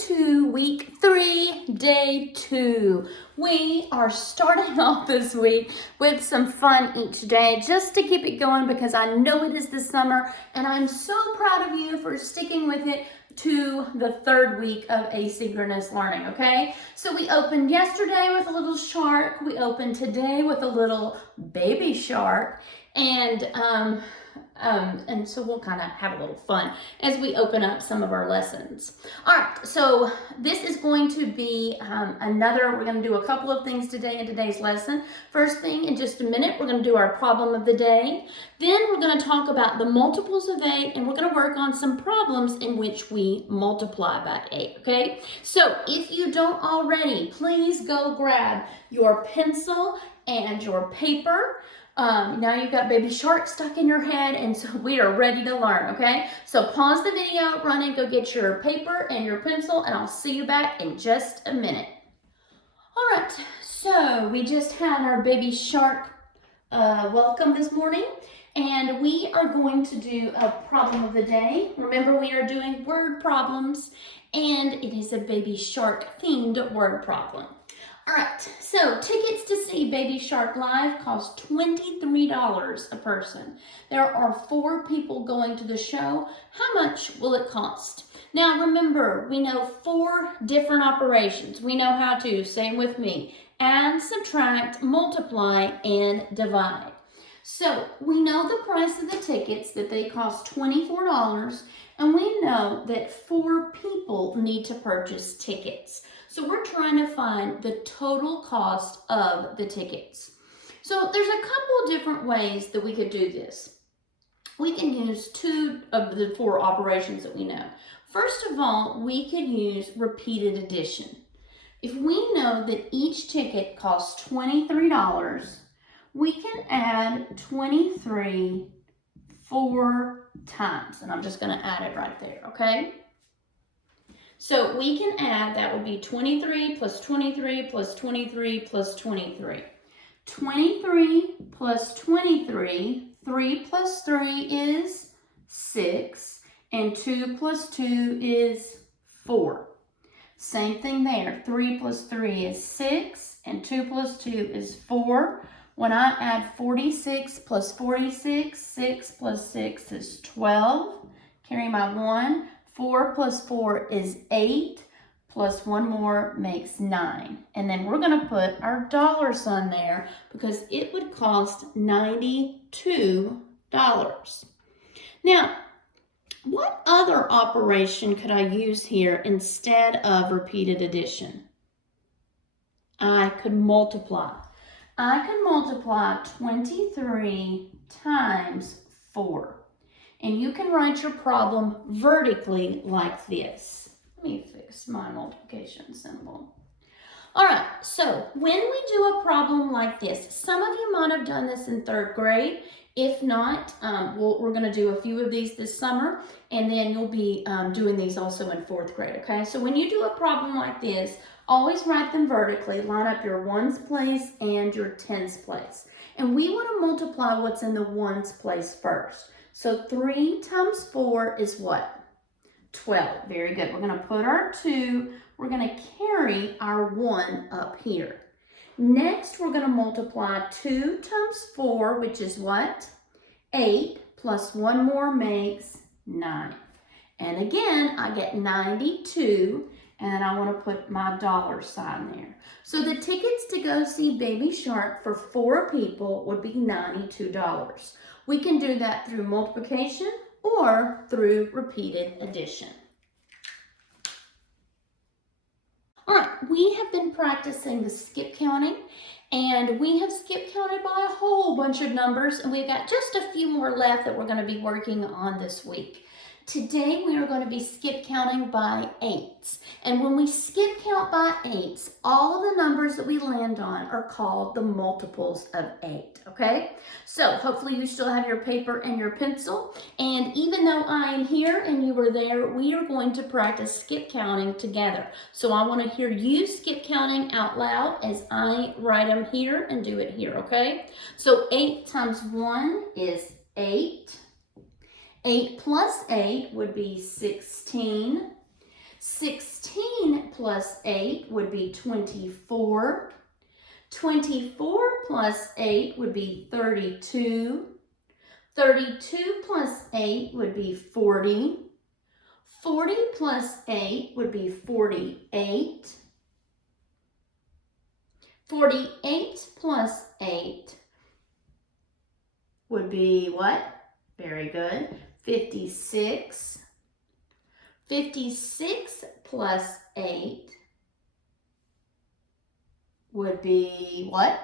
to week 3, day 2. We are starting off this week with some fun each day just to keep it going because I know it is the summer and I'm so proud of you for sticking with it to the 3rd week of asynchronous learning, okay? So we opened yesterday with a little shark. We opened today with a little baby shark. And so we'll kind of have a little fun as we open up some of our lessons. All right, so this is going to be we're going to do a couple of things today in today's lesson. First thing, in just a minute, we're going to do our problem of the day. Then we're going to talk about the multiples of 8, and we're going to work on some problems in which we multiply by 8, okay? So if you don't already, please go grab your pencil and your paper. Now you've got baby shark stuck in your head, and so we are ready to learn, okay? So pause the video, run and go get your paper and your pencil, and I'll see you back in just a minute. All right, so we just had our baby shark welcome this morning, and we are going to do a problem of the day. Remember, we are doing word problems, and it is a baby shark themed word problem. All right, so tickets to see Baby Shark live cost $23 a person. There are 4 people going to the show. How much will it cost? Now remember, we know 4 different operations. We know how to, say with me, add, subtract, multiply, and divide. So we know the price of the tickets, that they cost $24, and we know that 4 people need to purchase tickets. So we're trying to find the total cost of the tickets. So there's a couple of different ways that we could do this. We can use 2 of the 4 operations that we know. First of all, we could use repeated addition. If we know that each ticket costs $23, we can add 23 4 times. And I'm just going to add it right there, okay? So we can add, that would be 23 plus 23 plus 23 plus 23. 23 plus 23, 3 plus 3 is 6, and 2 plus 2 is 4. Same thing there, 3 plus 3 is 6, and 2 plus 2 is 4. When I add 46 plus 46, 6 plus 6 is 12. Carry my 1. 4 plus 4 is 8, plus 1 more makes 9. And then we're going to put our dollar sign there because it would cost $92. Now, what other operation could I use here instead of repeated addition? I could multiply. I could multiply 23 times 4. And you can write your problem vertically like this. Let me fix my multiplication symbol. All right, so when we do a problem like this, some of you might have done this in 3rd grade. If not, we're going to do a few of these this summer, and then you'll be doing these also in 4th grade, okay? So when you do a problem like this, always write them vertically. Line up your ones place and your tens place. And we want to multiply what's in the ones place first. So 3 times 4 is what? 12. Very good. We're going to put our 2. We're going to carry our 1 up here. Next, we're going to multiply 2 times 4, which is what? 8, plus 1 more makes 9. And again, I get 92, and I want to put my dollar sign there. So the tickets to go see Baby Shark for 4 people would be $92. We can do that through multiplication or through repeated addition. All right, we have been practicing the skip counting, and we have skip counted by a whole bunch of numbers, and we've got just a few more left that we're going to be working on this week. Today we are going to be skip counting by 8s. And when we skip count by 8s, all of the numbers that we land on are called the multiples of 8, okay? So hopefully you still have your paper and your pencil. And even though I am here and you were there, we are going to practice skip counting together. So I want to hear you skip counting out loud as I write them here and do it here, okay? So 8 times 1 is 8. 8 plus 8 would be 16. 16 plus 8 would be 24. 24 plus 8 would be 32. 32 plus 8 would be 40. 40 plus 8 would be 48. 48 plus 8 would be what? Very good. 56. 56 plus 8 would be what?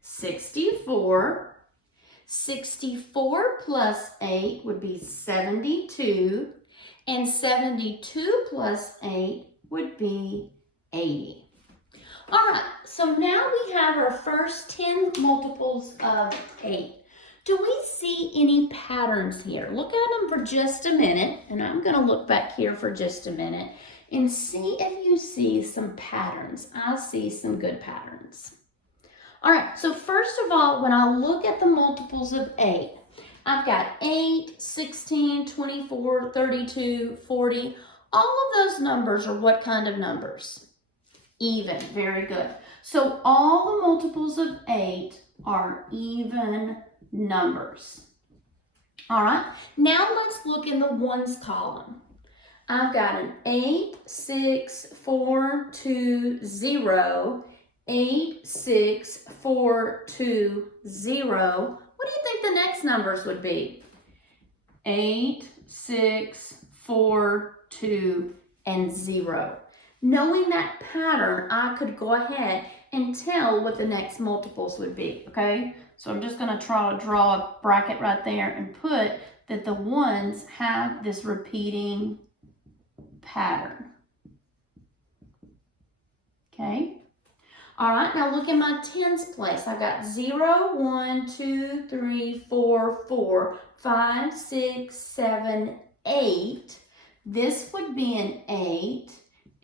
64. 64 plus 8 would be 72. And 72 plus 8 would be 80. All right, so now we have our first 10 multiples of 8. Do we see any patterns here? Look at them for just a minute, and I'm going to look back here for just a minute and see if you see some patterns. I see some good patterns. All right, so first of all, when I look at the multiples of 8, I've got 8, 16, 24, 32, 40. All of those numbers are what kind of numbers? Even. Very good. So all the multiples of 8 are even numbers. All right, now let's look in the ones column. I've got an 8, 6, 4, 2, 0, 8, 6, 4, 2, 0. What do you think the next numbers would be? 8, 6, 4, 2, and 0. Knowing that pattern, I could go ahead and tell what the next multiples would be, okay? So I'm just going to try to draw a bracket right there and put that the ones have this repeating pattern. Okay? All right, now look in my tens place. I've got 0, 1, 2, 3, 4, 4, 5, 6, 7, 8. This would be an 8,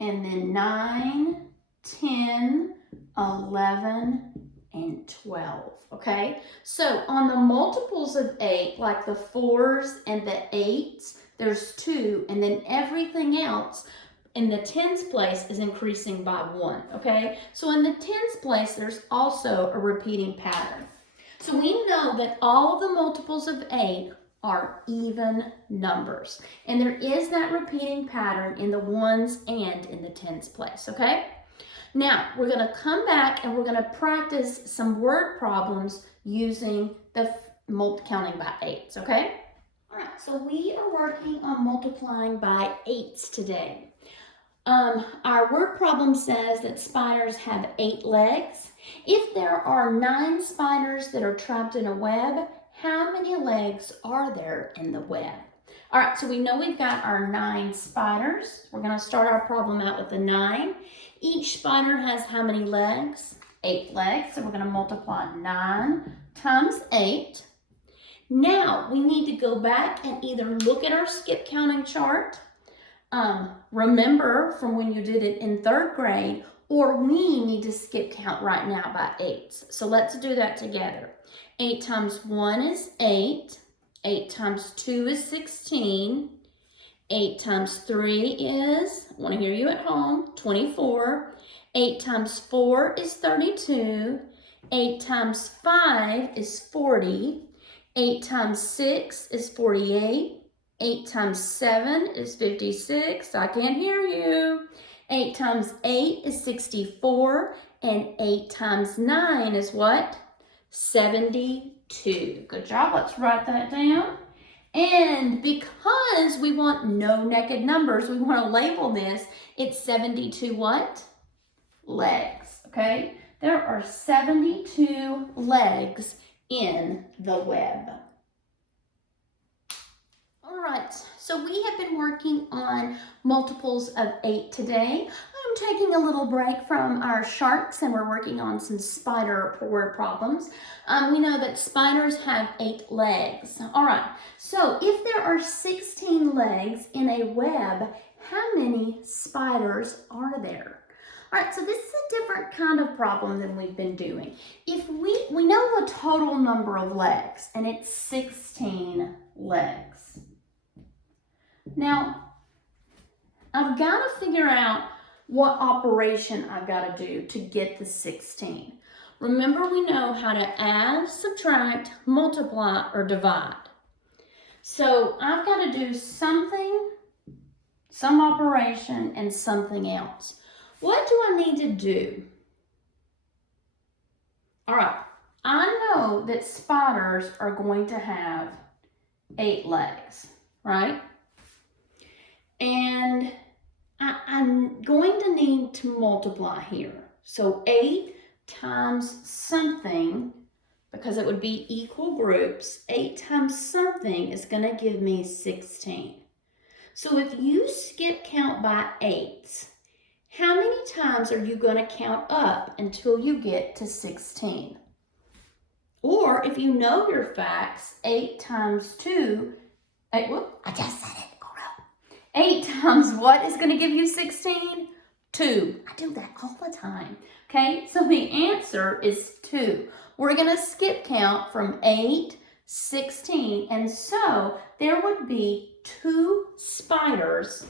and then 9, 10, 11, and 12, okay? So on the multiples of 8, like the 4s and the 8s, there's 2, and then everything else in the tens place is increasing by 1, okay? So in the tens place, there's also a repeating pattern. So we know that all the multiples of 8 are even numbers. And there is that repeating pattern in the ones and in the tens place, okay? Now, we're going to come back and we're going to practice some word problems using the counting by 8s, okay? All right, so we are working on multiplying by 8s today. Our word problem says that spiders have 8 legs. If there are 9 spiders that are trapped in a web, how many legs are there in the web? All right, so we know we've got our 9 spiders. We're going to start our problem out with the 9. Each spider has how many legs? 8 legs. So we're going to multiply 9 times 8. Now we need to go back and either look at our skip counting chart, remember from when you did it in 3rd grade, or we need to skip count right now by 8s. So let's do that together. 8 times 1 is 8. 8 times 2 is 16. 8 times 3 is, I want to hear you at home, 24. 8 times 4 is 32. 8 times 5 is 40. 8 times 6 is 48. 8 times 7 is 56. I can't hear you. 8 times 8 is 64. And 8 times 9 is what? 72. Good job. Let's write that down. And because we want no naked numbers, we want to label this. It's 72 what? Legs. Okay? There are 72 legs in the web. All right, so we have been working on multiples of 8 today. I'm taking a little break from our sharks and we're working on some spider word problems. We know that spiders have 8 legs. All right, so if there are 16 legs in a web, how many spiders are there? All right, so this is a different kind of problem than we've been doing. If we know the total number of legs, and it's 16 legs. Now, I've got to figure out what operation I've got to do to get the 16. Remember, we know how to add, subtract, multiply, or divide. So I've got to do something, some operation, and something else. What do I need to do? All right, I know that spiders are going to have 8 legs, right? And I'm going to need to multiply here. So 8 times something, because it would be equal groups, 8 times something is going to give me 16. So if you skip count by 8s, how many times are you going to count up until you get to 16? Or if you know your facts, 8 times 2, I just said it, 8 times what is going to give you 16? 2. I do that all the time. Okay, so the answer is 2. We're going to skip count from 8, 16, and so there would be 2 spiders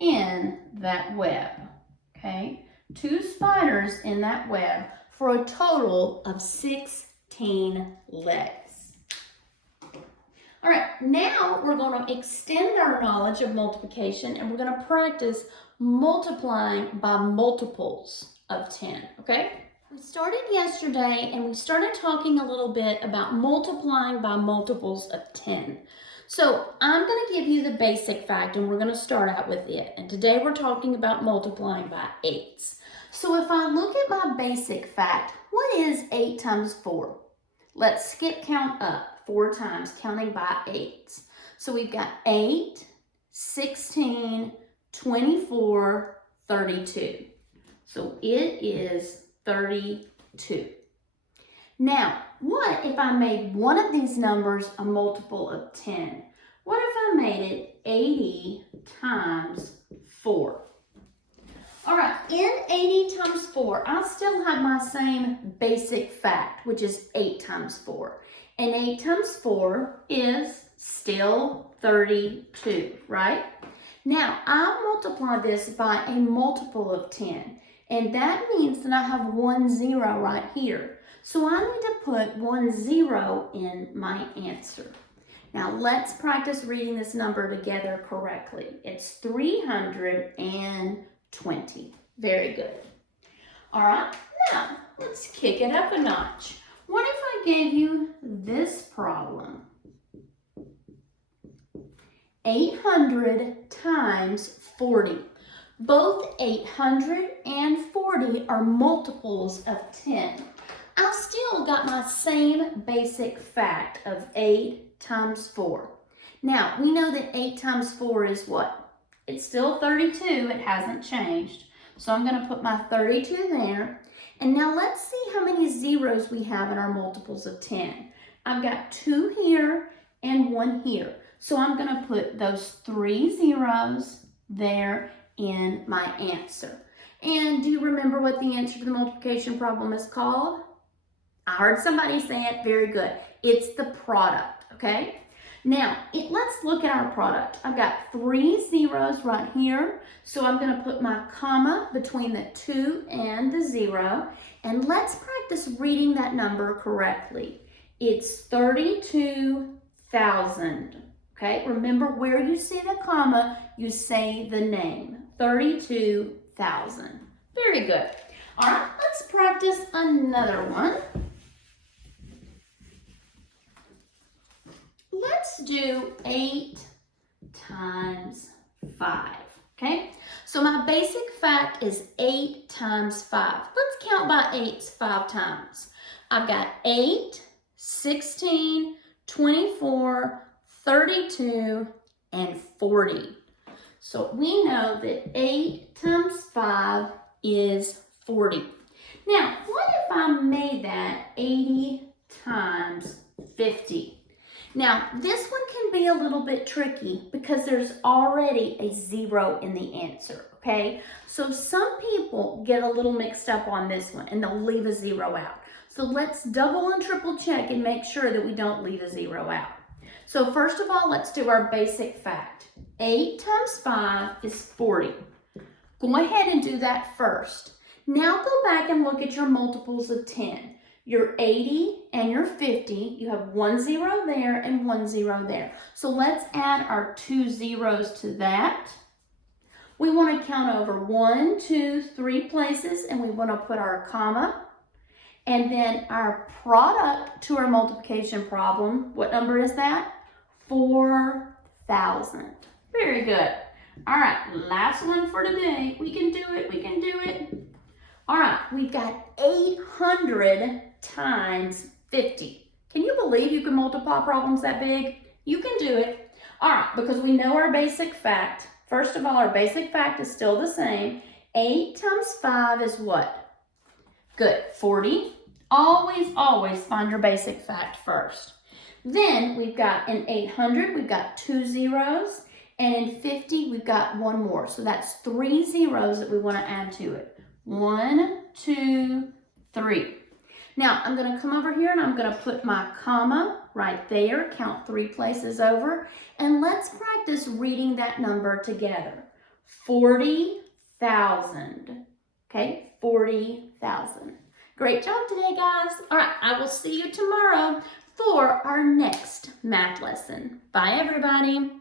in that web. Okay, 2 spiders in that web for a total of 16 legs. All right, now we're going to extend our knowledge of multiplication and we're going to practice multiplying by multiples of 10, okay? We started yesterday and we started talking a little bit about multiplying by multiples of 10. So I'm going to give you the basic fact and we're going to start out with it. And today we're talking about multiplying by 8s. So if I look at my basic fact, what is 8 times 4? Let's skip count up 4 times, counting by 8s. So we've got 8, 16, 24, 32. So it is 32. Now, what if I made one of these numbers a multiple of 10? What if I made it 80 times 4? All right, in 80 times 4, I still have my same basic fact, which is 8 times 4. And 8 times 4 is still 32, right? Now, I multiply this by a multiple of 10. And that means that I have 1 0 right here. So I need to put 1 0 in my answer. Now, let's practice reading this number together correctly. It's 320. Very good. All right, now let's kick it up a notch. What if I gave you this problem? 800 times 40. Both 800 and 40 are multiples of 10. I've still got my same basic fact of 8 times 4. Now, we know that 8 times 4 is what? It's still 32. It hasn't changed. So I'm going to put my 32 there. And now let's see how many zeros we have in our multiples of 10. I've got 2 here and 1 here. So I'm going to put those 3 zeros there in my answer. And do you remember what the answer to the multiplication problem is called? I heard somebody say it. Very good. It's the product, okay? Now, let's look at our product. I've got 3 zeros right here. So I'm going to put my comma between the 2 and the 0. And let's practice reading that number correctly. It's 32,000. Okay, remember where you see the comma, you say the name. 32,000. Very good. All right, let's practice another one. Let's do 8 times 5, okay? So my basic fact is 8 times 5. Let's count by 8s 5 times. I've got 8, 16, 24, 32, and 40. So we know that 8 times 5 is 40. Now, what if I made that 80 times 50? Now, this one can be a little bit tricky because there's already a 0 in the answer, okay? So some people get a little mixed up on this one and they'll leave a 0 out. So let's double and triple check and make sure that we don't leave a 0 out. So first of all, let's do our basic fact. 8 times 5 is 40. Go ahead and do that first. Now go back and look at your multiples of 10. Your 80 and your 50, you have 1 0 there and 1 0 there. So let's add our 2 zeros to that. We want to count over 1, 2, 3 places, and we want to put our comma. And then our product to our multiplication problem, what number is that? 4,000. Very good. All right, last one for today. We can do it, we can do it. All right, we've got 800 times 50. Can you believe you can multiply problems that big? You can do it. All right, because we know our basic fact. First of all, our basic fact is still the same. 8 times 5 is what? Good, 40. Always, always find your basic fact first. Then we've got in 800, we've got 2 zeros. And in 50, we've got one more. So that's 3 zeros that we want to add to it. 1, 2, 3. Now, I'm going to come over here and I'm going to put my comma right there, count 3 places over, and let's practice reading that number together. 40,000. Okay, 40,000. Great job today, guys. All right, I will see you tomorrow for our next math lesson. Bye, everybody.